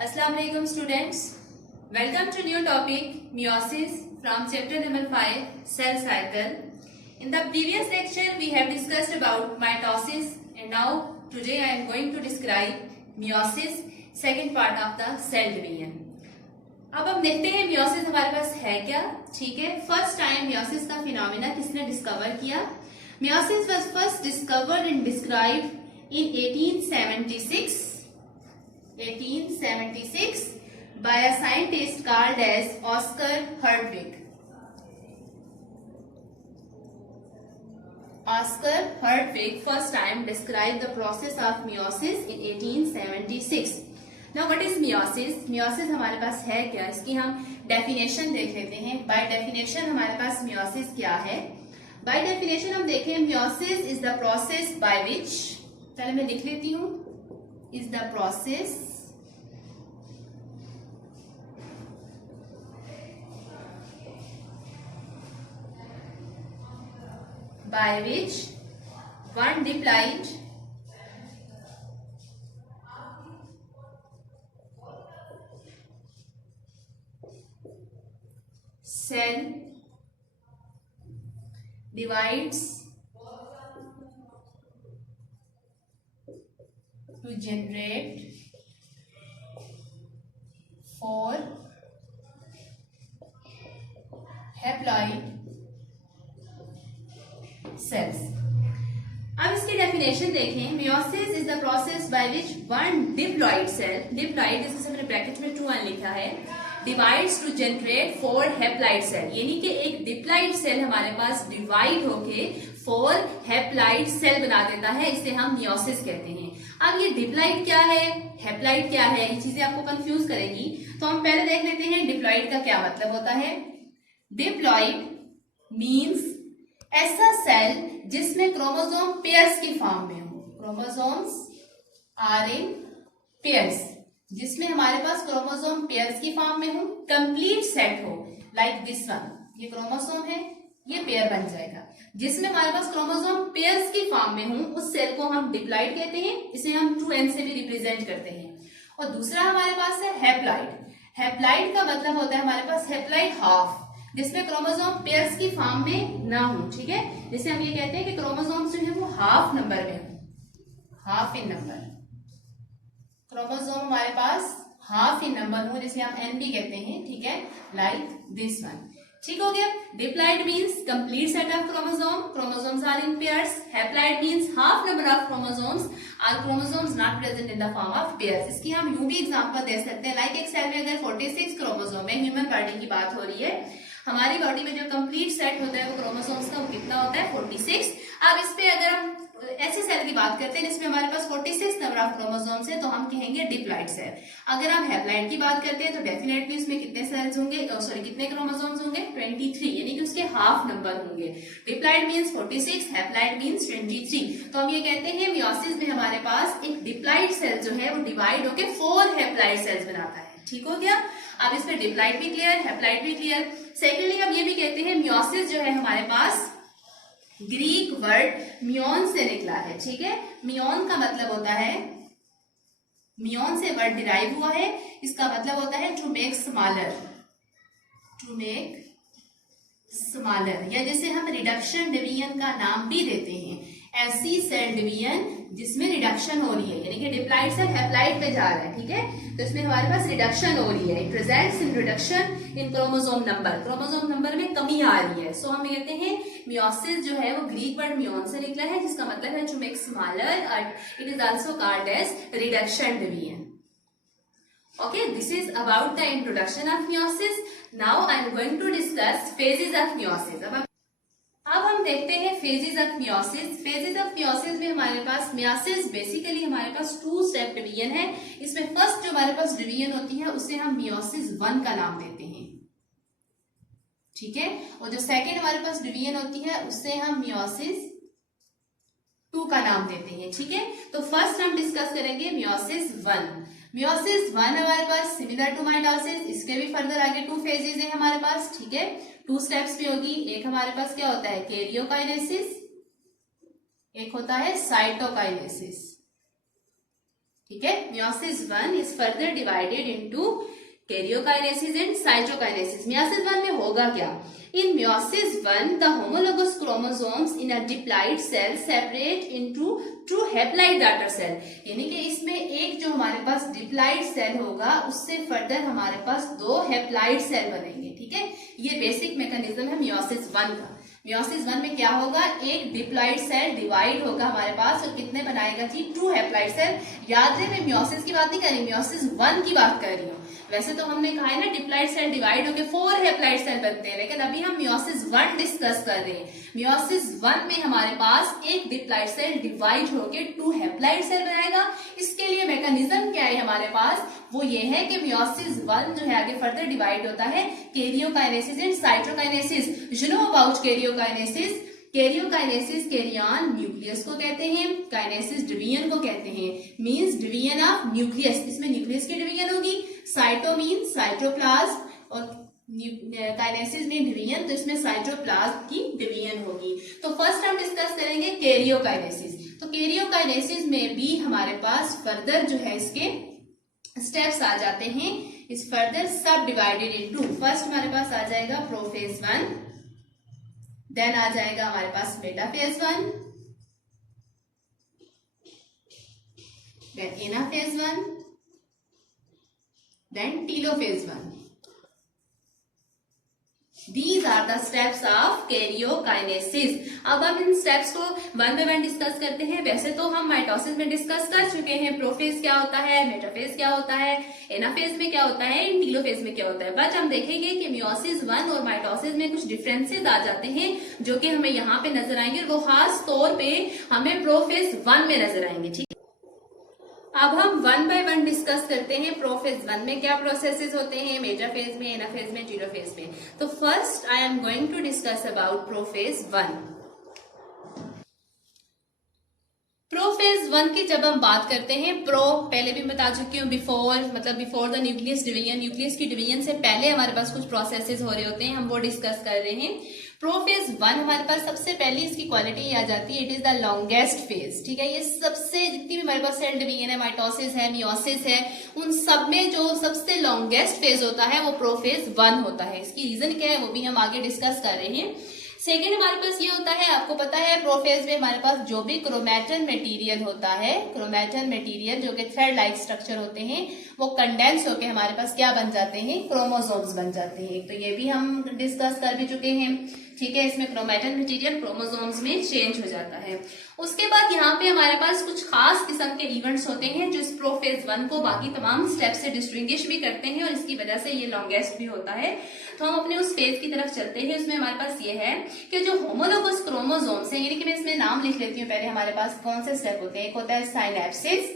Assalamu alaikum students. Welcome to new topic meiosis from chapter number 5 cell cycle. In the previous lecture we have discussed about mitosis and now today I am going to describe meiosis, second part of the cell division. अब हम देखते हैं meiosis हमारे पास है क्या. ठीक है, first time meiosis का फिनोमिना किसने डिस्कवर किया? Meiosis was first discovered and described in 1876 by a scientist called as Oscar Hertwig. Oscar Hertwig first time described the process of meiosis in 1876. Now what is meiosis? Meiosis हमारे पास है क्या, इसकी हम definition देख लेते हैं. By definition हमारे पास meiosis क्या है. बाय डेफिनेशन हम देखें meiosis is the process by which, पहले मैं लिख लेती हूं, is the process by which one diploid cell divides to generate 4 haploid cells. अब इसकी डेफिनेशन देखें. meiosis is the process by which one diploid cell, diploid जिसे हमने ब्रैकेट में 2 लिखा है, divides to generate 4 haploid cell. यानी कि एक diploid cell हमारे पास डिवाइड होके 4 haploid cell बना देता है, इसे हम meiosis कहते हैं. अब ये diploid क्या है, haploid क्या है, ये चीजें आपको कंफ्यूज करेंगी. तो हम पहले देख लेते हैं diploid का क्या मतलब होता है. diploid मीन्स ऐसा सेल जिसमें क्रोमोसोम पेयर्स की फॉर्म में हो. क्रोमोसोम्स आर इन पेयर्स, जिसमें हमारे पास क्रोमोसोम पेयर्स की फॉर्म में हो, कंप्लीट सेट हो, लाइक दिस वन. ये क्रोमोसोम है, ये पेयर बन जाएगा. जिसमें हमारे पास क्रोमोसोम पेयर्स की फॉर्म में हो, उस सेल को हम डिप्लॉइड कहते हैं. इसे हम 2n से भी रिप्रेजेंट करते हैं. और दूसरा हमारे पास है हैप्लॉइड. हैप्लॉइड का मतलब होता है हमारे पास हैप्लॉइड हाफ, जिसमें क्रोमोसोम पेयर्स की फॉर्म में ना हो. ठीक है, जिसे हम ये कहते हैं कि क्रोमोसोम्स जो है वो हाफ नंबर में हो, हाफ इन नंबर. क्रोमोसोम हमारे पास हाफ इन नंबर हो, जिसे हम एन भी कहते हैं. ठीक है, लाइक दिस वन. ठीक हो गया. Diploid means complete set of chromosome, chromosomes are in pairs. Haploid means half number of chromosomes are chromosomes not present in the form of pairs. इसकी हम यूं भी एग्जांपल दे सकते हैं, लाइक एक सेल में अगर 46 क्रोमोसोम है, ह्यूमन बॉडी की बात हो रही है, हमारी बॉडी में जो कंप्लीट सेट होता है वो क्रोमोसोम्स का कितना होता है, 46. अब इस पे अगर हम ऐसे सेल की बात करते हैं जिसमें हमारे पास 46 नंबर ऑफ क्रोमोसोम्स है, तो हम कहेंगे डिप्लॉइड सेल. अगर हम हैप्लॉइड की बात करते हैं तो डेफिनेटली उसमें कितने सेल्स होंगे, कितने क्रोमोसोम्स होंगे, 23, यानी कि उसके हाफ नंबर होंगे. Diploid means 46, haploid means 23. तो हम ये कहते हैं meiosis में हमारे पास एक डिप्लॉइड सेल जो है वो डिवाइड होकर 4 हैप्लॉइड सेल्स बनाता है. ठीक हो गया. अब इस पे डिप्लॉइड भी क्लियर, हैप्लॉइड भी क्लियर. सेकेंडली हम ये भी कहते हैं meiosis जो है हमारे पास ग्रीक वर्ड मियोन से निकला है. ठीक है, मियोन का मतलब होता है, मियोन से वर्ड डिराइव हुआ है, इसका मतलब होता है to make smaller, to make smaller. या जैसे हम रिडक्शन डिवीजन का नाम भी देते हैं, ऐसी सेल डिवीजन जिसमें रिडक्शन हो रही है, यानी कि डिप्लॉइड से हैप्लॉइड पे जा रहा है. ठीक है, तो इसमें हमारे पास रिडक्शन हो रही है. It results in reduction in chromosome number, chromosome number में कमी आ रही है. सो हम कहते हैं meiosis जो है वो ग्रीक वर्ड मियोन से निकला है, जिसका मतलब है टू मेक स्मॉलर, और it is also called as reduction division. Okay, this is about the introduction of meiosis. Now I am going to discuss phases of meiosis. अब हम देखते हैं phases of meiosis. Phases of meiosis में हमारे पास meiosis basically हमारे पास 2 step division है. इसमें first जो हमारे पास डिवीजन होती है उसे हम meiosis 1 का नाम देते हैं. ठीक है, और जो सेकेंड हमारे पास डिवीजन होती है उससे हम meiosis 2 का नाम देते हैं. ठीक है, तो फर्स्ट हम डिस्कस करेंगे meiosis 1. meiosis 1 हमारे पास सिमिलर टू माइटोसिस, इसके भी फर्दर आगे 2 फेजेस है हमारे पास. ठीक है, 2 स्टेप्स भी होगी. एक हमारे पास क्या होता है, कैरियोकाइनेसिस, एक होता है साइटोकाइनेसिस. ठीक है। Meiosis 1 is further divided into karyokinesis and cytokinesis. Meiosis 1 में होगा क्या? In meiosis 1 the homologous chromosomes in a diploid cell separate into two haploid daughter cell, यानी कि इसमें एक जो हमारे पास डिप्लॉइड सेल होगा उससे फर्दर हमारे पास 2 हैप्लॉइड सेल बनेंगे। ठीक है, ये बेसिक मैकेनिज्म है मियोसिस 1 का। मियोसिस 1 में क्या होगा? एक डिप्लॉइड सेल डिवाइड होगा हमारे पास और कितने बनाएगा जी? 2 हैप्लॉइड सेल। याद रहे मैं मियोसिस की बात नहीं कर रही, मियोसिस 1 की बात कर रही हूँ। वैसे तो हमने कहा है ना डिप्लॉइड सेल डिवाइड होकर 4 हैप्लॉइड सेल बनते हैं, लेकिन अभी हम मियोसिस 1 डिस्कस कर रहे हैं। मियोसिस 1 में हमारे पास एक डिप्लॉइड सेल डिवाइड होकर 2 हैप्लॉइड सेल बनाएगा। इसके लिए मैकेनिज्म क्या है हमारे पास? वो ये है कि मियोसिस 1 जो है आगे फर्दर डिवाइड होता है karyokinesis and cytokinesis. You know about karyokinesis? Karyokinesis karyon nucleus को कहते हैं, काइनेसिस डिवीजन को कहते हैं, मींस डिवीजन ऑफ न्यूक्लियस। इसमें न्यूक्लियस की डिवीजन होगी, साइटो मीन साइटोप्लाज्म और काइनेसिस में डिवीजन, तो इसमें साइटोप्लाज्म की डिवीजन होगी। तो फर्स्ट हम डिस्कस करेंगे कैरियोकाइनेसिस। तो कैरियोकाइनेसिस में भी हमारे पास फर्दर जो है इसके स्टेप्स आ जाते हैं, इस फर्दर सब डिवाइडेड इनटू। फर्स्ट हमारे पास आ जाएगा प्रोफेज 1, देन आ जाएगा हमारे पास metaphase 1, then anaphase 1, then telophase 1। These are the steps of karyokinesis. अब हम इन स्टेप्स को 1 by 1 डिस्कस करते हैं। वैसे तो हम माइटोसिस में डिस्कस कर चुके हैं, प्रोफेज क्या होता है, मेटाफेज क्या होता है, एनाफेज में क्या होता है, टीलोफेज में क्या होता है। बट हम देखेंगे कि मियोसिस 1 और माइटोसिस में कुछ डिफरेंसेस आ जाते हैं जो कि हमें यहाँ पे नजर आएंगे, और वो खास तौर पे हमें प्रोफेज 1 में नजर आएंगे। ठीक है, अब हम 1 by 1 डिस्कस करते हैं। प्रोफेज 1 में क्या प्रोसेसेस होते हैं, मेटाफेज में, एनाफेज में, टीलोफेज में। तो first I am going to discuss about prophase 1। Prophase 1 की जब हम बात करते हैं, प्रो पहले भी बता चुकी हूँ, बिफोर मतलब before the nucleus division, nucleus की डिवीजन से पहले हमारे पास कुछ प्रोसेसेस हो रहे होते हैं, हम वो डिस्कस कर रहे हैं। प्रोफेज 1 हमारे पास सबसे पहले इसकी क्वालिटी आ जाती है, it is the longest phase. ठीक है, ये सबसे जितनी भी हमारे पास सेल डिवीजन है, माइटोसिस है, मियोसिस है, उन सब में जो सबसे लॉन्गेस्ट फेज होता है वो प्रोफेज 1 होता है। इसकी रीजन क्या है वो भी हम आगे डिस्कस कर रहे हैं। सेकेंड हमारे पास ये होता है, आपको पता है प्रोफेज में हमारे पास जो भी क्रोमैटिन मटेरियल होता है, क्रोमैटिन मटेरियल जो कि थ्रेड लाइक स्ट्रक्चर होते हैं, वो कंडेंस होके हमारे पास क्या बन जाते हैं, क्रोमोसोम्स बन जाते हैं। तो ये भी हम डिस्कस कर भी चुके हैं। ठीक है, इसमें क्रोमैटिन मटेरियल क्रोमोसोम्स में चेंज हो जाता है। उसके बाद यहाँ पे हमारे पास कुछ खास किस्म के इवेंट्स होते हैं जो इस प्रोफेज 1 को बाकी तमाम स्टेप से डिस्टिंग्विश भी करते हैं, और इसकी वजह से ये लॉन्गेस्ट भी होता है। तो हम अपने उस फेज की तरफ चलते हैं। उसमें हमारे पास ये है कि जो होमोलोगस क्रोमोसोम्स है, यानी कि मैं इसमें नाम लिख लेती हूँ पहले, हमारे पास कौन से स्टेप होते हैं। एक होता है साइनेप्सिस,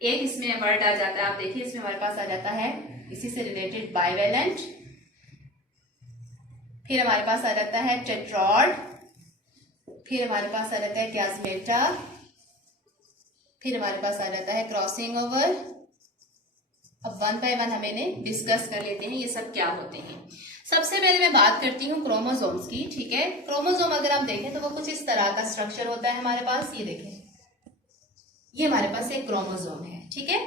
एक इसमें वर्ड आ जाता है, आप देखिए इसमें हमारे पास आ जाता है इसी से रिलेटेड बाइवेलेंट, फिर हमारे पास आ जाता है टेट्रॉड, फिर हमारे पास आ जाता है प्लाज्मेटा, फिर हमारे पास आ जाता है क्रॉसिंग ओवर। अब 1 by 1 हमें डिस्कस कर लेते हैं ये सब क्या होते हैं। सबसे पहले मैं बात करती हूँ क्रोमोसोम्स की। ठीक है, क्रोमोसोम अगर हम देखें तो वो कुछ इस तरह का स्ट्रक्चर होता है हमारे पास। ये देखें, ये हमारे पास एक क्रोमोसोम है। ठीक है,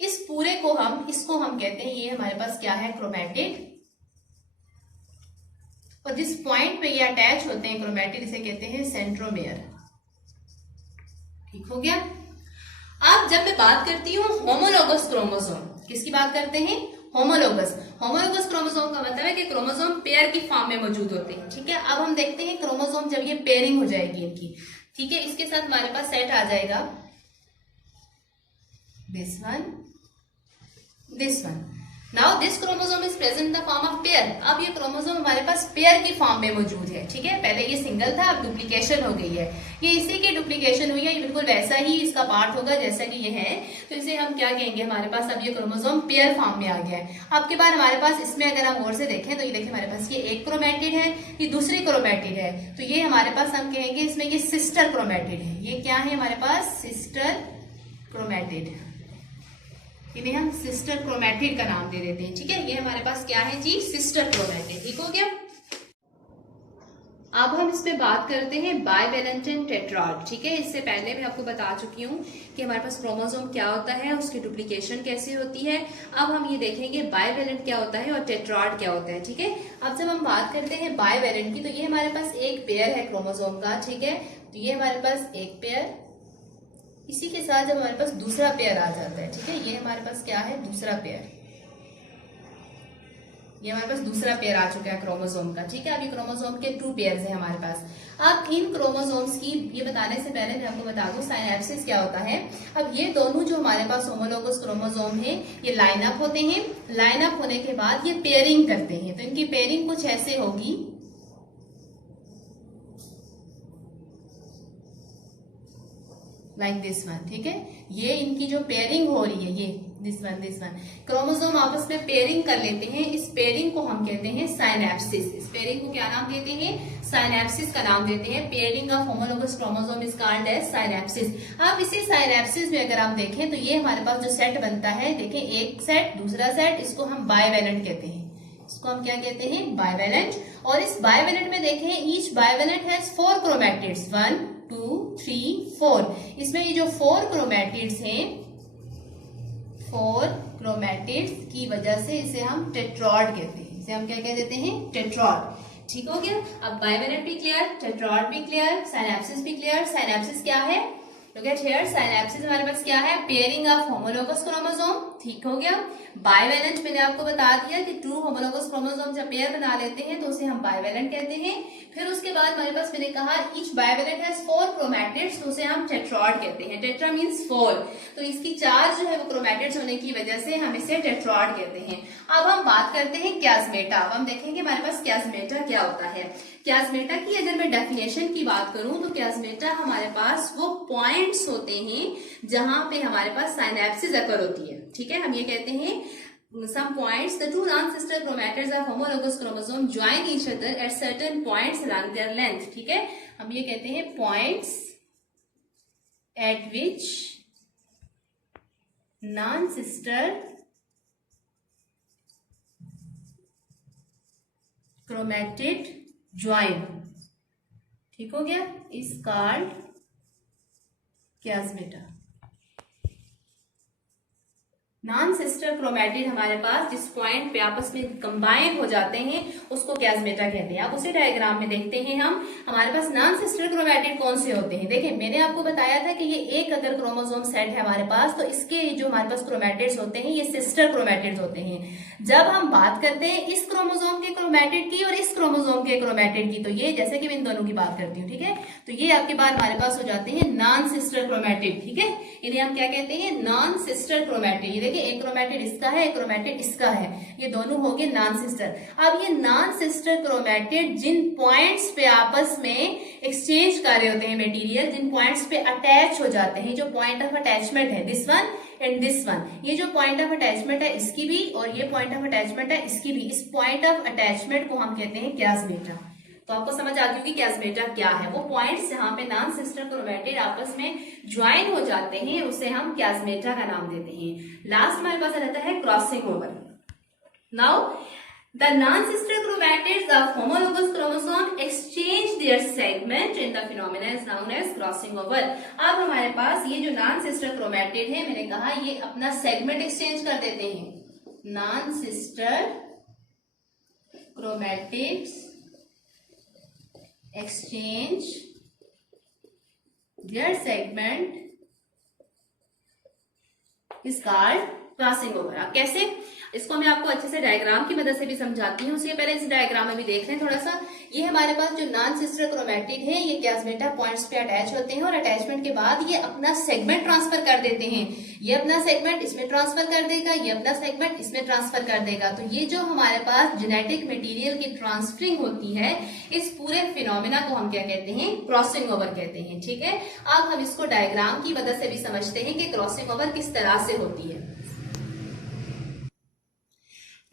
इस पूरे को इसको हम कहते हैं, ये हमारे पास क्या है, क्रोमैटिड, और जिस पॉइंट पे ये अटैच होते हैं क्रोमैटिड, इसे कहते हैं सेंट्रोमेयर। ठीक हो गया। अब जब मैं बात करती हूँ होमोलोगस क्रोमोसोम, किसकी बात करते हैं, होमोलोगस। होमोलोगस क्रोमोसोम का मतलब है कि क्रोमोसोम पेयर की फॉर्म में मौजूद होते हैं। ठीक है, अब हम देखते हैं क्रोमोसोम जब ये पेयरिंग हो जाएगी इनकी, ठीक है, इसके साथ हमारे पास सेट आ जाएगा this one, this one. Now this chromosome is present in the form of pair. अब ये क्रोमोसोम हमारे पास पेयर की फॉर्म में मौजूद है। ठीक है, पहले ये सिंगल था, अब डुप्लीकेशन हो गई है, ये इसी की डुप्लीकेशन हुई है, ये बिल्कुल वैसा ही इसका पार्ट होगा जैसा कि ये है। तो इसे हम क्या कहेंगे, हमारे पास अब ये क्रोमोसोम पेयर फॉर्म में आ गया है। आपके बाद हमारे पास इसमें अगर हम और से देखें तो ये देखिए हमारे पास ये एक क्रोमैटिड है, ये दूसरी क्रोमैटिड है, तो ये हमारे पास हम कहेंगे इसमें ये सिस्टर क्रोमैटिड है। ये क्या है हमारे पास, सिस्टर क्रोमैटिड, इन्हें हम सिस्टर क्रोमैटिड का नाम दे देते हैं। ठीक है, ये हमारे पास क्या है जी, सिस्टर क्रोमैटिड। ठीक हो गया। अब हम इस पे बात करते हैं बाइवेलेंट एंड टेट्राड। ठीक है, इससे पहले मैं आपको बता चुकी हूँ कि हमारे पास क्रोमोसोम क्या होता है, उसकी डुप्लीकेशन कैसे होती है। अब हम ये देखेंगे बाइवेलेंट क्या होता है और टेट्राड क्या होता है। ठीक है, अब जब हम बात करते हैं बाइवेलेंट की, तो ये हमारे पास एक पेयर है क्रोमोसोम का। ठीक है, तो ये हमारे पास एक पेयर, इसी के साथ जब हमारे पास दूसरा पेयर आ जाता है, ठीक है, ये हमारे पास क्या है, दूसरा पेयर, ये हमारे पास दूसरा पेयर आ चुका है क्रोमोसोम का। ठीक है, अभी क्रोमोसोम के 2 पेयर्स हैं हमारे पास। अब इन क्रोमोसोम्स की ये बताने से पहले मैं आपको बता दूं साइनेप्सिस क्या होता है। अब ये दोनों जो हमारे पास होमोलोगस क्रोमोसोम है, ये लाइन अप होते हैं। लाइन अप होने के बाद ये पेयरिंग करते हैं, तो इनकी पेयरिंग कुछ ऐसे होगी, लाइक दिस वन। ठीक है, ये इनकी जो पेयरिंग हो रही है, ये दिस वन क्रोमोसोम आपस में पेयरिंग कर लेते हैं। इस पेयरिंग को हम कहते हैं साइनेप्सिस। इस पेयरिंग को क्या नाम देते हैं, साइनेप्सिस का नाम देते हैं। Pairing of homologous chromosome is called as synapsis. अब इसी साइनेप्सिस में अगर आप देखें तो ये हमारे पास जो सेट बनता है, देखें एक सेट दूसरा सेट, इसको हम बाइवेलेंट कहते हैं। इसको हम क्या कहते हैं, बाइवेलेंट। और इस बाइवेलेंट में देखें ईच बाइवेलेंट हैज 4 क्रोमैटिड्स, 1 2 3 4। इसमें ये जो 4 क्रोमैटिड्स हैं, 4 क्रोमैटिड्स की वजह से इसे हम टेट्रॉड कहते हैं। इसे हम क्या कह देते हैं, टेट्रॉड। ठीक हो गया, अब बाइवेलेंट भी क्लियर, टेट्रॉड भी क्लियर, साइनेप्सिस भी क्लियर। साइनेप्सिस क्या है, लुक एट हियर, साइनेप्सिस हमारे पास क्या है, पेयरिंग ऑफ होमोलोगस क्रोमोसोम। ठीक हो गया। बाइवेलेंट मैंने आपको बता दिया कि 2 होमोलोगस क्रोमोसोम जब पेयर बना लेते हैं तो उसे हम बाइवेलेंट कहते हैं। फिर उसके बाद हमारे पास मैंने कहा ईच बाइवेलेंट हैज 4 क्रोमैटिड्स, तो उसे हम टेट्रॉड कहते हैं। टेट्रा मींस 4, तो इसकी 4 जो है वो क्रोमैटिड्स होने की वजह से हम इसे टेट्रॉड कहते हैं। अब हम बात करते हैं क्यास्मेटा। अब हम देखेंगे हमारे पास क्यास्मेटा क्या होता है। क्यास्मेटा की अगर मैं डेफिनेशन की बात करूं तो क्यास्मेटा हमारे पास वो पॉइंट्स होते हैं जहां पे हमारे पास साइनेप्सिस अकर होती है। ठीक है, हम ये कहते हैं some points the 2 non-sister chromatids of homologous chromosome join each other at certain points along their length। ठीक है, हम ये कहते हैं points at which non-sister chromatid join। ठीक हो गया, is called chiasmata। Non sister chromatid हमारे पास जिस पॉइंट पे आपस में कंबाइन हो जाते हैं उसको क्यास्मेटा कहते हैं। अब उसी डायग्राम में देखते हैं हम हमारे पास नॉन सिस्टर क्रोमैटिड कौन से होते हैं। देखिए मैंने आपको बताया था कि ये एक अगर क्रोमोसोम सेट है हमारे पास तो इसके जो हमारे पास क्रोमैटिड्स होते हैं ये सिस्टर क्रोमैटिड्स होते हैं। जब हम बात करते हैं इस क्रोमोसोम के क्रोमैटिड की और इस क्रोमोसोम के क्रोमैटिड की, तो ये जैसे कि मैं इन दोनों की बात करती हूँ, ठीक है, तो ये आपके पास हमारे पास हो जाते हैं नॉन सिस्टर क्रोमैटिड। ठीक है, इन्हें हम क्या कहते हैं, नॉन सिस्टर क्रोमैटिड। ये देखिए एक क्रोमैटिड इसका है, एक क्रोमैटिड इसका है, ये दोनों हो गए नॉन सिस्टर। अब ये नॉन सिस्टर क्रोमैटिड जिन पॉइंट्स पे आपस में एक्सचेंज कर रहे होते हैं मटेरियल, जिन पॉइंट्स पे अटैच हो जाते हैं, जो पॉइंट ऑफ अटैचमेंट है this one and this one, ये जो पॉइंट ऑफ अटैचमेंट है इसकी भी और ये पॉइंट ऑफ अटैचमेंट है इसकी भी, इस पॉइंट ऑफ अटैचमेंट को हम कहते हैं क्यास्मेटा। तो आपको समझ आ गई होगी क्यास्मेटा क्या है। वो पॉइंट्स जहां पे नॉन सिस्टर क्रोमैटिड आपस में ज्वाइन हो जाते हैं उसे हम क्यास्मेटा का नाम देते हैं। लास्ट हमारे पास रहता है crossing over. Now the non sister chromatids of homologous chromosome exchange their segment in the phenomena is known as crossing over. अब हमारे पास ये जो नॉन सिस्टर क्रोमैटिड है, मैंने कहा ये अपना सेगमेंट एक्सचेंज कर देते हैं। Non sister chromatids exchange their segment is called crossing over. अब कैसे, इसको मैं आपको अच्छे से डायग्राम की मदद से भी समझाती हूँ। उसके पहले इस डायग्राम में भी देख लें थोड़ा सा। ये हमारे पास जो नॉन सिस्टर क्रोमैटिड है ये क्यास्मेटा पॉइंट्स पे अटैच होते हैं और अटैचमेंट के बाद ये अपना सेगमेंट ट्रांसफर कर देते हैं। ये अपना सेगमेंट इसमें ट्रांसफर कर देगा, ये अपना सेगमेंट इसमें ट्रांसफर कर देगा। तो ये जो हमारे पास जेनेटिक मटेरियल की ट्रांसफरिंग होती है, इस पूरे फिनोमेना को हम क्या कहते हैं, क्रॉसिंग ओवर कहते हैं। ठीक है, अब हम इसको डायग्राम की मदद से भी समझते हैं कि क्रॉसिंग ओवर किस तरह से होती है।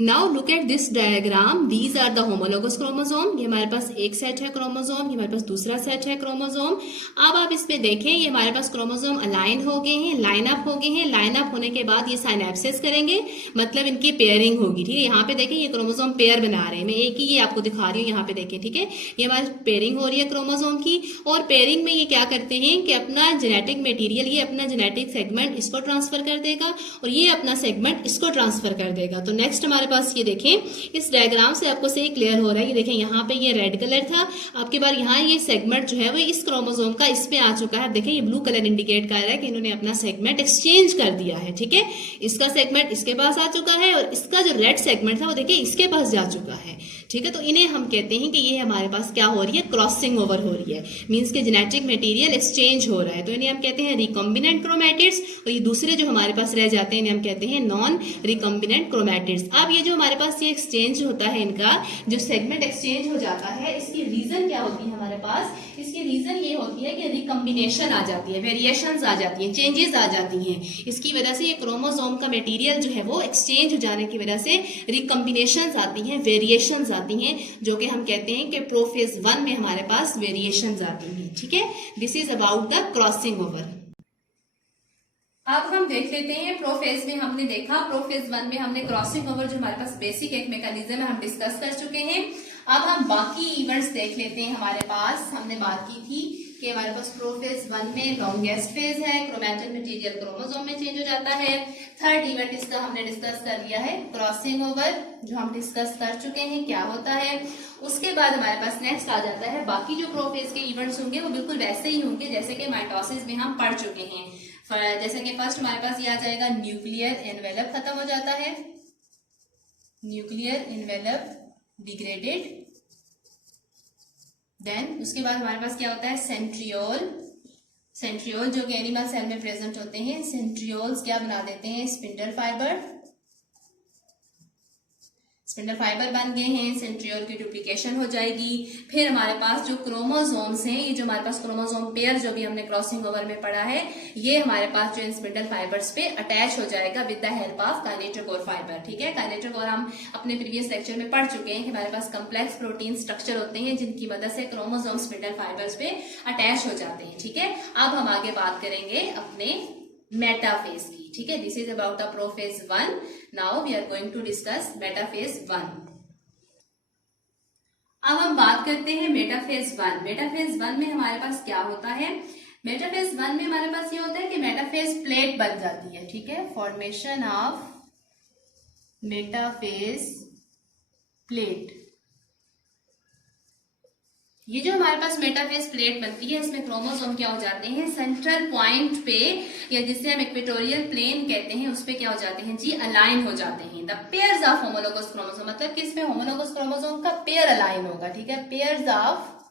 Now look at this diagram, these are the homologous chromosome. ये हमारे पास एक सेट है क्रोमोसोम, ये हमारे पास दूसरा सेट है क्रोमोसोम। अब आप इसमें देखें, ये हमारे पास क्रोमोसोम अलाइन हो गए हैं, लाइन अप हो गए हैं। लाइन अप होने के बाद ये साइनेप्सिस करेंगे, मतलब इनकी पेयरिंग होगी, ठीक है। यहाँ पे देखें, ये क्रोमोसोम पेयर बना रहे हैं, मैं एक ही ये आपको दिखा रही हूँ, यहाँ पे देखें, ठीक है। ये हमारी पेयरिंग हो रही है क्रोमोसोम की, और पेयरिंग में ये क्या करते हैं कि अपना जेनेटिक मटेरियल, ये अपना जेनेटिक सेगमेंट इसको ट्रांसफर कर देगा और ये अपना सेगमेंट इसको ट्रांसफर कर देगा। तो नेक्स्ट हमारे पास ये देखें, इस डायग्राम से आपको सही क्लियर हो रहा है। ये देखें, यहाँ पे ये रेड कलर था, आपके बार यहाँ ये सेगमेंट जो है वो इस क्रोमोसोम का इस पे आ चुका है। देखें, ये ब्लू कलर इंडिकेट कर रहा है कि इन्होंने अपना सेगमेंट एक्सचेंज कर दिया है, ठीक है। इसका सेगमेंट इसके पास आ चुका है और इसका जो रेड सेगमेंट था वो देखिए इसके पास जा चुका है, ठीक है। तो इन्हें हम कहते हैं कि ये हमारे पास क्या हो रही है, क्रॉसिंग ओवर हो रही है, मीन्स के जेनेटिक मटेरियल एक्सचेंज हो रहा है। तो इन्हें हम कहते हैं रिकॉम्बिनेंट क्रोमैटिड्स, और ये दूसरे जो हमारे पास रह जाते हैं इन्हें हम कहते हैं नॉन रिकॉम्बिनेंट क्रोमैटिड्स। अब ये जो हमारे पास ये एक्सचेंज होता है, इनका जो सेगमेंट एक्सचेंज हो जाता है, इसकी रीजन क्या होती है हमारे पास, इसकी रीजन ये होती है कि रिकॉम्बिनेशन आ जाती है, वेरिएशंस आ जाती हैं, चेंजेस आ जाती हैं। इसकी वजह से ये क्रोमोसोम का मटेरियल जो है वो एक्सचेंज हो जाने की वजह से रिकॉम्बिनेशंस आती हैं, वेरिएशंस आती हैं, जो कि हम कहते हैं कि प्रोफेज 1 में हमारे पास वेरिएशंस आती हैं, ठीक है। This is about the crossing over. अब हम देख लेते हैं, प्रोफेज में हमने देखा, प्रोफेज 1 में हमने क्रॉसिंग ओवर जो हमारे पास बेसिक एक मैकेनिज्म है हम डिस्कस कर चुके हैं। अब हम बाकी इवेंट्स देख लेते हैं। हमारे पास हमने बात की थी कि हमारे पास प्रोफेज 1 में लॉन्गेस्ट फेज है, क्रोमैटिन मटेरियल क्रोमोसोम में चेंज हो जाता है। थर्ड इवेंट इसका हमने डिस्कस कर लिया है, क्रॉसिंग ओवर, जो हम डिस्कस कर चुके हैं क्या होता है। उसके बाद हमारे पास नेक्स्ट आ जाता है, बाकी जो प्रोफेज के इवेंट्स होंगे वो बिल्कुल वैसे ही होंगे जैसे कि माइटोसिस में हम पढ़ चुके हैं। जैसे कि फर्स्ट हमारे पास ये आ जाएगा, न्यूक्लियर एनवेलप खत्म हो जाता है, न्यूक्लियर एनवेलप डिग्रेडेड। देन उसके बाद हमारे पास क्या होता है, सेंट्रियोल। सेंट्रियोल जो कि एनिमल सेल में प्रेजेंट होते हैं, सेंट्रियोल्स क्या बना देते हैं, स्पिंडल फाइबर, स्पिंडल फाइबर बन गए हैं, सेंट्रियोल की डुप्लीकेशन हो जाएगी। फिर हमारे पास जो क्रोमोसोम्स हैं, ये जो हमारे पास क्रोमोसोम पेयर जो भी हमने क्रॉसिंग ओवर में पढ़ा है, ये हमारे पास जो इन स्पिंडल फाइबर्स पे अटैच हो जाएगा with the help of kinetochore fibre, ठीक है। काइनेटोकोर हम अपने प्रीवियस लेक्चर में पढ़ चुके हैं कि हमारे पास कम्प्लेक्स प्रोटीन स्ट्रक्चर होते हैं जिनकी मदद से क्रोमोसोम स्पिंडल फाइबर्स पे अटैच हो जाते हैं, ठीक है। अब हम आगे बात करेंगे अपने मेटाफेज की, ठीक है। This is about the prophase 1। Now we are going to discuss metaphase 1। अब हम बात करते हैं मेटाफेज 1। मेटाफेज 1 में हमारे पास क्या होता है, मेटाफेज 1 में हमारे पास ये होता है कि मेटाफेज प्लेट बन जाती है, ठीक है। फॉर्मेशन ऑफ मेटाफेज प्लेट, ये जो हमारे पास मेटाफेज प्लेट बनती है, इसमें क्रोमोसोम क्या हो जाते हैं, सेंट्रल पॉइंट पे, या जिसे हम इक्वेटोरियल प्लेन कहते हैं, उस पे क्या हो जाते हैं जी, अलाइन हो जाते हैं। The pairs of homologous chromosome, मतलब कि इसमें होमोलोगस क्रोमोसोम का पेयर अलाइन होगा, ठीक है। Pairs of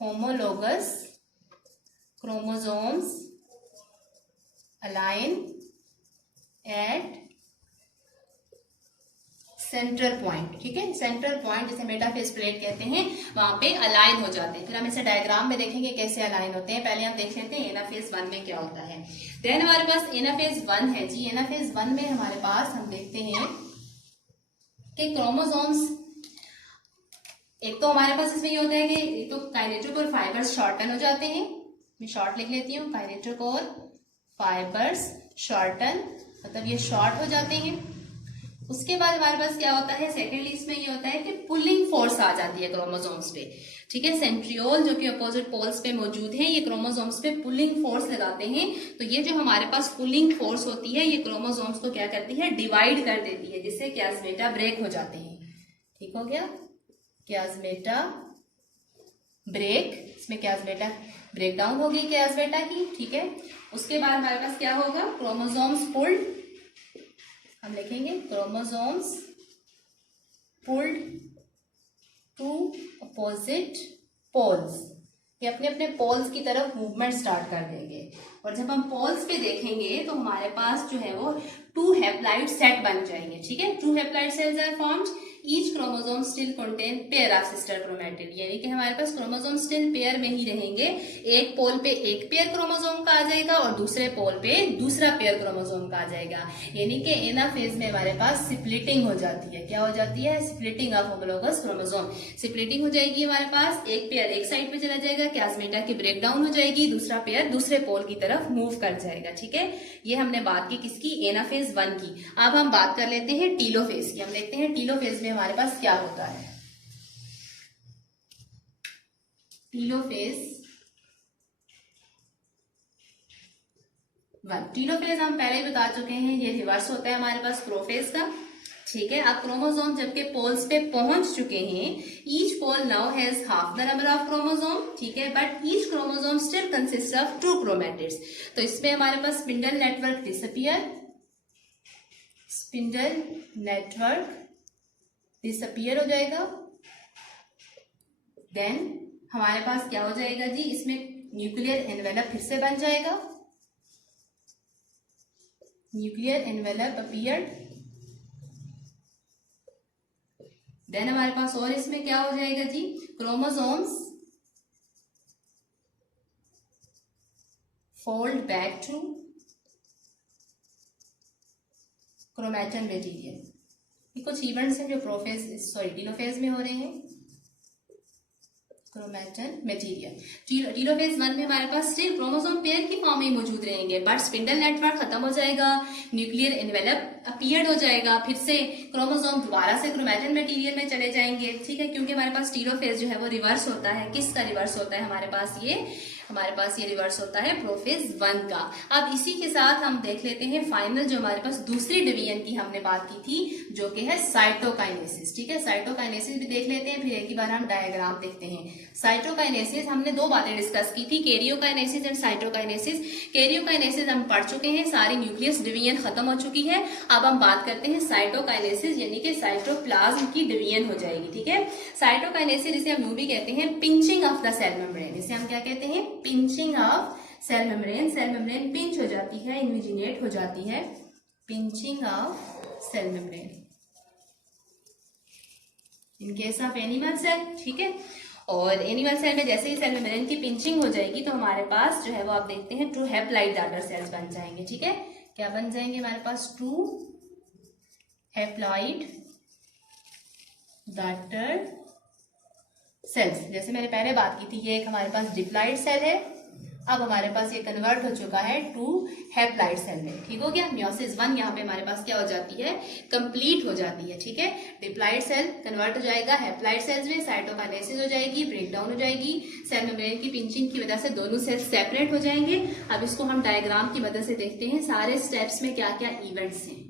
homologous chromosomes align at central point, ठीक है। सेंट्रल पॉइंट जिसे मेटाफेज प्लेट कहते हैं, वहां पे अलाइन हो जाते हैं। फिर हम इसे डायग्राम में देखेंगे कैसे अलाइन होते हैं। पहले हम देख लेते हैं एनाफेज 1 में क्या होता है। देन हमारे पास एनाफेज 1 है जी। एनाफेज 1 में हमारे पास हम देखते हैं कि क्रोमोसोम्स, एक तो हमारे पास इसमें ये होता है कि एक तो काइनेटोकोर फाइबर्स शॉर्टन हो जाते हैं, मैं शॉर्ट लिख लेती हूँ, काइनेटोकोर फाइबर्स शॉर्टन, मतलब ये शॉर्ट हो जाते हैं। उसके बाद हमारे पास क्या होता है, सेकेंडली इसमें ये होता है कि पुलिंग फोर्स आ जाती है क्रोमोसोम्स पे, ठीक है। सेंट्रियोल जो कि अपोजिट पोल्स पे मौजूद है, ये क्रोमोसोम्स पे पुलिंग फोर्स लगाते हैं। तो ये जो हमारे पास पुलिंग फोर्स होती है, ये क्रोमोसोम्स को क्या करती है, डिवाइड कर देती है, जिससे क्यासमेटा ब्रेक हो जाते हैं, ठीक हो गया, क्यासमेटा ब्रेक। इसमें क्यासमेटा ब्रेक डाउन होगी क्यासमेटा की, ठीक है। उसके बाद हमारे पास क्या होगा, क्रोमोसोम्स पुल्ड, हम लिखेंगे chromosomes pulled to opposite poles, ये अपने अपने पोल्स की तरफ मूवमेंट स्टार्ट कर देंगे। और जब हम पोल्स पे देखेंगे तो हमारे पास जो है वो 2 हैप्लाइड सेट बन जाएंगे, ठीक है। 2 haploid cells are formed, each chromosome still contain pair of sister chromatid, यानी कि हमारे पास क्रोमोसोम स्टिल पेयर में ही रहेंगे। एक पोल पे एक पेयर क्रोमोसोम का आ जाएगा और दूसरे पोल पे दूसरा पेयर क्रोमोसोम का आ जाएगा, यानी कि एनाफेज में हमारे पास स्प्लिटिंग हो जाती है। क्या हो जाती है? Splitting of homologous chromosome. Splitting हो जाएगी हमारे पास, एक पेयर एक साइड पे चला जाएगा, क्लासमेटा की ब्रेकडाउन हो जाएगी, दूसरा पेयर दूसरे पोल की तरफ मूव कर जाएगा। ठीक है, ये हमने बात की किसकी? एनाफेज 1 की। अब हम बात कर लेते हैं टीलोफेज की। हम देखते हैं टीलोफेज में हमारे पास क्या होता है। टीलोफेज 1, टीलोफेज हम पहले ही बता चुके हैं, ये रिवर्स होता है हमारे पास प्रोफेज का। ठीक है, अब क्रोमोसोम जबकि पोल्स पे पहुंच चुके हैं, each pole now has half the number of chromosome. ठीक है, but each chromosome still consist of 2 chromatids. तो इसमें हमारे पास spindle network disappear, spindle network disappear हो जाएगा। देन हमारे पास क्या हो जाएगा जी? इसमें न्यूक्लियर एनवेलप फिर से बन जाएगा, न्यूक्लियर एनवेलप अपीयर्ड। देन हमारे पास और इसमें क्या हो जाएगा जी? Chromosomes fold back to chromatin material. ये कुछ इवेंट्स हैं जो टीलोफेज में हो रहे हैं। क्रोमैटन मटेरियल टीलोफेज 1 में हमारे पास स्टिल क्रोमोसोम पेयर की फॉर्म में मौजूद रहेंगे, बट स्पिंडल नेटवर्क खत्म हो जाएगा, न्यूक्लियर एनवेलप अपीयर्ड हो जाएगा, फिर से क्रोमोसोम दोबारा से क्रोमैटन मटेरियल में चले जाएंगे। ठीक है, क्योंकि हमारे पास टीलोफेज जो है वो रिवर्स होता है। किसका रिवर्स होता है? हमारे पास ये रिवर्स होता है प्रोफेज 1 का। अब इसी के साथ हम देख लेते हैं फाइनल जो हमारे पास दूसरी डिवीजन की हमने बात की थी, जो कि है साइटोकाइनेसिस। ठीक है, साइटोकाइनेसिस भी देख लेते हैं, फिर एक ही बार हम डायग्राम देखते हैं। साइटोकाइनेसिस हमने 2 बातें डिस्कस की थी, कैरियोकाइनेसिस एंड साइटोकाइनेसिस। कैरियोकाइनेसिस हम पढ़ चुके हैं, सारी न्यूक्लियस डिवीजन खत्म हो चुकी है। अब हम बात करते हैं साइटोकाइनेसिस, यानी कि साइटोप्लाज्म की डिवीजन हो जाएगी। ठीक है, साइटोकाइनेसिस जिसे हम यूं भी कहते हैं pinching of the cell membrane. इसे हम क्या कहते हैं? Pinching of cell membrane. Cell membrane pinch हो जाती है, इन्विजिनेट हो जाती है, pinching of cell membrane in case of animal cell. ठीक है, और एनिमल सेल में जैसे ही सेल मेम्ब्रेन की पिंचिंग हो जाएगी तो हमारे पास जो है वो आप देखते हैं 2 हैप्लॉइड डॉटर सेल्स बन जाएंगे। ठीक है, क्या बन जाएंगे? हमारे पास 2 हैप्लॉइड डॉटर सेल्स। जैसे मैंने पहले बात की थी, ये एक हमारे पास डिप्लॉइड सेल है, अब हमारे पास ये कन्वर्ट हो चुका है 2 हैप्लॉइड सेल में। ठीक हो गया, मियोसिस 1 यहाँ पे हमारे पास क्या हो जाती है? कंप्लीट हो जाती है। ठीक है, डिप्लॉइड सेल कन्वर्ट हो जाएगा हैप्लॉइड सेल्स में, साइटोकाइनेसिस हो जाएगी, ब्रेकडाउन हो जाएगी, सेल मेम्ब्रेन की पिंचिंग की वजह से दोनों सेल्स सेपरेट हो जाएंगे। अब इसको हम डायग्राम की मदद से देखते हैं सारे स्टेप्स में क्या क्या इवेंट्स हैं।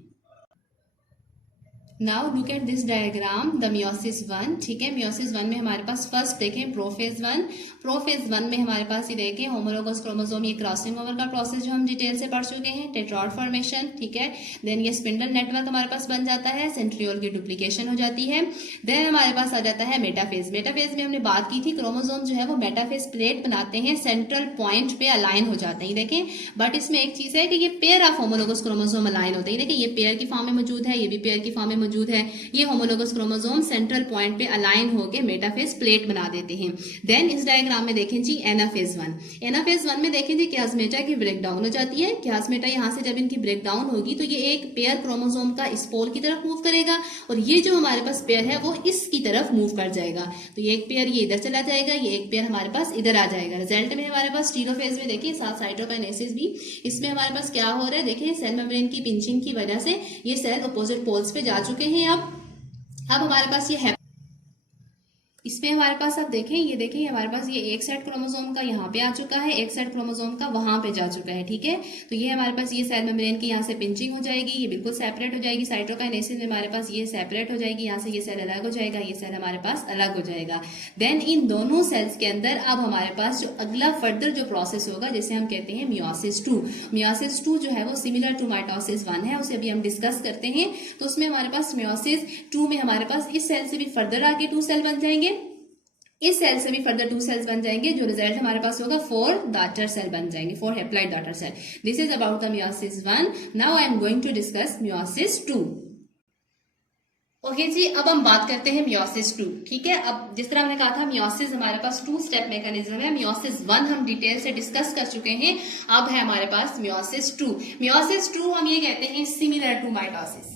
Now look at this diagram, the meiosis 1। ठीक है, मियोसिस 1 में हमारे पास फर्स्ट देखें प्रोफेज 1। प्रोफेज 1 में हमारे पास ये देखें होमोलोगस क्रोमोसोम, ये क्रॉसिंग ओवर का प्रोसेस जो हम डिटेल से पढ़ चुके हैं, टेट्रॉड फॉर्मेशन। ठीक है, देन ये स्पिंडल नेटवर्क हमारे पास बन जाता है, सेंट्रियोल की डुप्लीकेशन हो जाती है। देन हमारे पास आ जाता है मेटाफेज। मेटाफेज में हमने बात की थी, क्रोमोसोम जो है वो मेटाफेज प्लेट बनाते हैं, सेंट्रल पॉइंट पे अलाइन हो जाते हैं। देखें, बट इसमें एक चीज है कि ये pair of homologous chromosome align होते हैं। देखिए, ये पेयर की फॉर्म में मौजूद है, ये भी पेयर की फॉर्म में मौजूद है। ये होमोलोगस क्रोमोसोम सेंट्रल पॉइंट पे अलाइन होकर मेटाफेज प्लेट बना देते हैं। देन इस डायग्राम में देखें जी एनाफेज 1। एनाफेज 1 में देखें जी क्लासमेटा की ब्रेकडाउन हो जाती है। क्लासमेटा यहाँ से जब इनकी ब्रेकडाउन होगी तो ये एक पेयर क्रोमोसोम का इस पोल की तरफ मूव करेगा और ये जो हमारे पास पेयर है वो इसकी तरफ मूव कर जाएगा। तो ये एक पेयर ये इधर चला जाएगा, ये एक पेयर हमारे पास इधर आ जाएगा। रिजल्ट में हमारे पास टीलोफेज में देखिए साथ साइटोकाइनेसिस भी, इसमें हमारे पास क्या हो रहा है? देखिए, सेल मेम्ब्रेन की पिंचिंग की वजह से ये सेल अपोजिट पोल्स पे जा चुके हैं। अब हमारे पास ये है, इसमें हमारे पास आप देखें, ये देखें हमारे पास ये एक सेट क्रोमोसोम का यहाँ पे आ चुका है, एक सेट क्रोमोसोम का वहां पे जा चुका है। ठीक है, तो ये हमारे पास ये सेल मेम्ब्रेन की यहाँ से पिंचिंग हो जाएगी, ये बिल्कुल सेपरेट हो जाएगी। साइटोकाइनेसिस में हमारे पास ये सेपरेट हो जाएगी, यहाँ से ये सेल अलग हो जाएगा, ये सेल हमारे पास अलग हो जाएगा। देन इन दोनों सेल्स के अंदर अब हमारे पास जो अगला फर्दर जो प्रोसेस होगा जिसे हम कहते हैं मियोसिस 2। मियोसिस 2 जो है वो सिमिलर टू माइटोसिस 1 है, उसे अभी हम डिस्कस करते हैं। तो उसमें हमारे पास मियोसिस 2 में हमारे पास इस सेल से भी फर्दर आगे 2 सेल बन जाएंगे, इस सेल से भी फर्दर 2 सेल्स बन जाएंगे, जो रिजल्ट हमारे पास होगा 4 डॉटर सेल बन जाएंगे, 4 haploid daughter cell. This is about the meiosis 1। Now I am going to discuss meiosis 2। Okay जी, अब हम बात करते हैं मियोसिस 2। ठीक है, अब जिस तरह हमने कहा था मियोसिस हमारे पास 2 स्टेप मैकेनिज्म है। मियोसिस 1 हम डिटेल से डिस्कस कर चुके हैं, अब है हमारे पास मियोसिस 2। मियोसिस 2 हम ये कहते हैं सिमिलर टू माइटोसिस।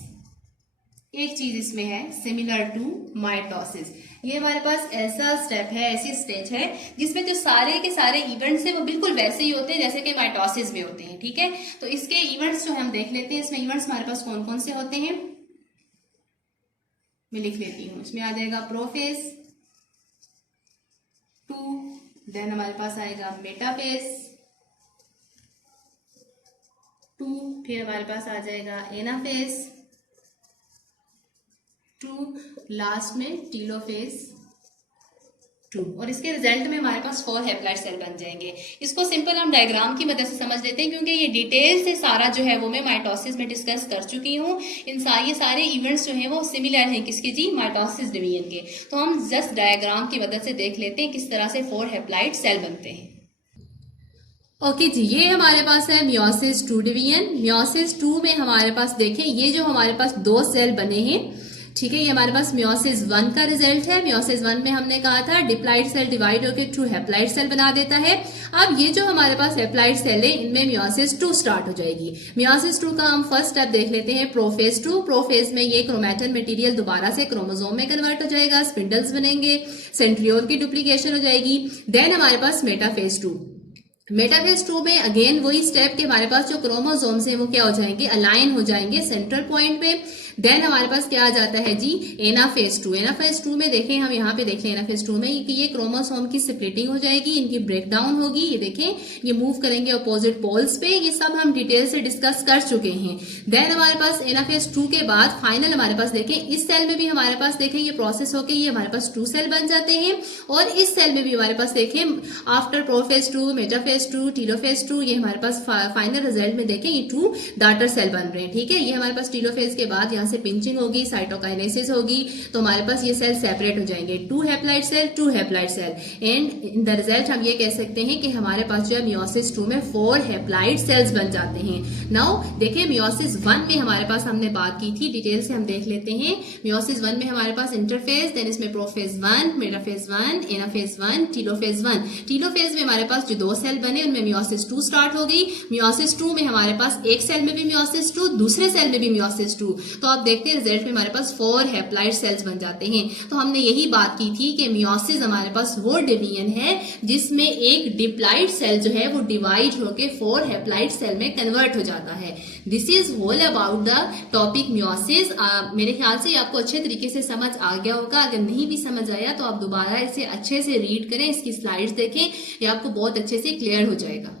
एक चीज इसमें है, सिमिलर टू माइटोसिस। ये हमारे पास ऐसा स्टेप है, ऐसी स्टेज है जिसमें जो सारे के सारे इवेंट्स है वो बिल्कुल वैसे ही होते हैं जैसे कि माइटोसिस में होते हैं। ठीक है, तो इसके इवेंट्स जो हम देख लेते हैं, इसमें इवेंट्स हमारे पास कौन कौन से होते हैं मैं लिख लेती हूँ। इसमें आ जाएगा प्रोफेज 2, देन हमारे पास आएगा मेटाफेज 2, फिर हमारे पास आ जाएगा एनाफेज 2, लास्ट में टीलोफेज 2, और इसके रिजल्ट में हमारे पास 4 हैप्लॉइड सेल बन जाएंगे। इसको सिंपल हम डायग्राम की मदद से समझ लेते हैं, क्योंकि ये डिटेल से सारा जो है वो मैं माइटोसिस में डिस्कस कर चुकी हूँ। ये सारे इवेंट्स जो हैं वो सिमिलर हैं किसके जी, माइटोसिस डिवीजन के। तो हम जस्ट डायग्राम की मदद से देख लेते हैं किस तरह से 4 हैप्लॉइड सेल बनते हैं। ओके जी, ये हमारे पास है मियोसिस 2 डिवीजन। मियोसिस 2 में हमारे पास देखें ये जो हमारे पास 2 सेल बने हैं, ठीक है, ये हमारे पास मियोसिस 1 का रिजल्ट है। मियोसिस 1 में हमने कहा था डिप्लॉइड सेल डिवाइड होकर 2 हैप्लॉइड सेल बना देता है। अब ये जो हमारे पास हैप्लॉइड सेल है इनमें मियोसिस 2 स्टार्ट हो जाएगी। मियोसिस 2 का हम फर्स्ट स्टेप देख लेते हैं, प्रोफेज 2। प्रोफेज में ये क्रोमैटिन मटेरियल दोबारा से क्रोमोसोम में कन्वर्ट हो जाएगा, स्पिंडल्स बनेंगे, सेंट्रियोल की डुप्लीकेशन हो जाएगी। देन हमारे पास मेटाफेज 2। मेटाफेज 2 में अगेन वही स्टेप के हमारे पास जो क्रोमोसोम्स हैं वो क्या हो जाएंगे, अलाइन हो जाएंगे सेंट्रल पॉइंट पे। देन हमारे पास क्या आ जाता है जी, एनाफेज 2। एनाफेज 2 में देखें, हम यहाँ पे देख लें एनाफेज 2 में कि ये क्रोमोसोम की स्प्लिटिंग हो जाएगी, इनकी ब्रेकडाउन होगी। ये देखें, ये मूव करेंगे अपोजिट पोल्स पे। ये सब हम डिटेल से डिस्कस कर चुके हैं। देन हमारे पास एनाफेज 2 के बाद फाइनल हमारे पास देखें, इस सेल में भी हमारे पास देखें ये प्रोसेस होकर ये हमारे पास 2 सेल बन जाते हैं। और इस सेल में भी हमारे पास देखें आफ्टर प्रोफेज 2, मेटाफेज 2, टीलोफेज 2, ये हमारे पास फाइनल रिजल्ट में देखें ये 2 डॉटर सेल बन रहे हैं। ठीक है, ये हमारे पास टीलोफेज के बाद यहाँ से पिंचिंग होगी, साइटोकाइनेसिस होगी, तो हमारे पास ये सेल सेपरेट हो जाएंगे, 2 haploid cell, 2 haploid cell. And in the result हम ये कह सकते हैं कि हमारे पास जो है मियोसिस 2 में 4 हैप्लॉइड सेल्स बन जाते हैं। नाउ देखिए मियोसिस 1 में हमारे पास हमने बात की थी, डिटेल से हम देख लेते हैं। मियोसिस 1 में हमारे पास इंटरफेज, देन इसमें prophase 1, metaphase 1, anaphase 1, telophase 1। Telophase में हमारे पास जो 2 सेल बने उनमें मियोसिस 2 स्टार्ट हो गई। मियोसिस 2 में हमारे पास एक सेल में भी मियोसिस 2, दूसरे सेल में भी मियोसिस 2। तो आप देखते हैं रिजल्ट में हमारे पास 4 हैप्लॉइड सेल्स बन जाते हैं। तो हमने यही बात की थी कि मियोसिस हमारे पास वो डिवीजन है जिसमें एक डिप्लॉइड सेल जो है वो डिवाइड होकर 4 हैप्लॉइड सेल में कन्वर्ट हो जाता है। This is whole about the topic meiosis. मेरे ख्याल से आपको अच्छे तरीके से समझ आ गया होगा। अगर नहीं भी समझ आया तो आप दोबारा इसे अच्छे से रीड करें, इसकी स्लाइड्स देखें, ये आपको बहुत अच्छे से क्लियर हो जाएगा।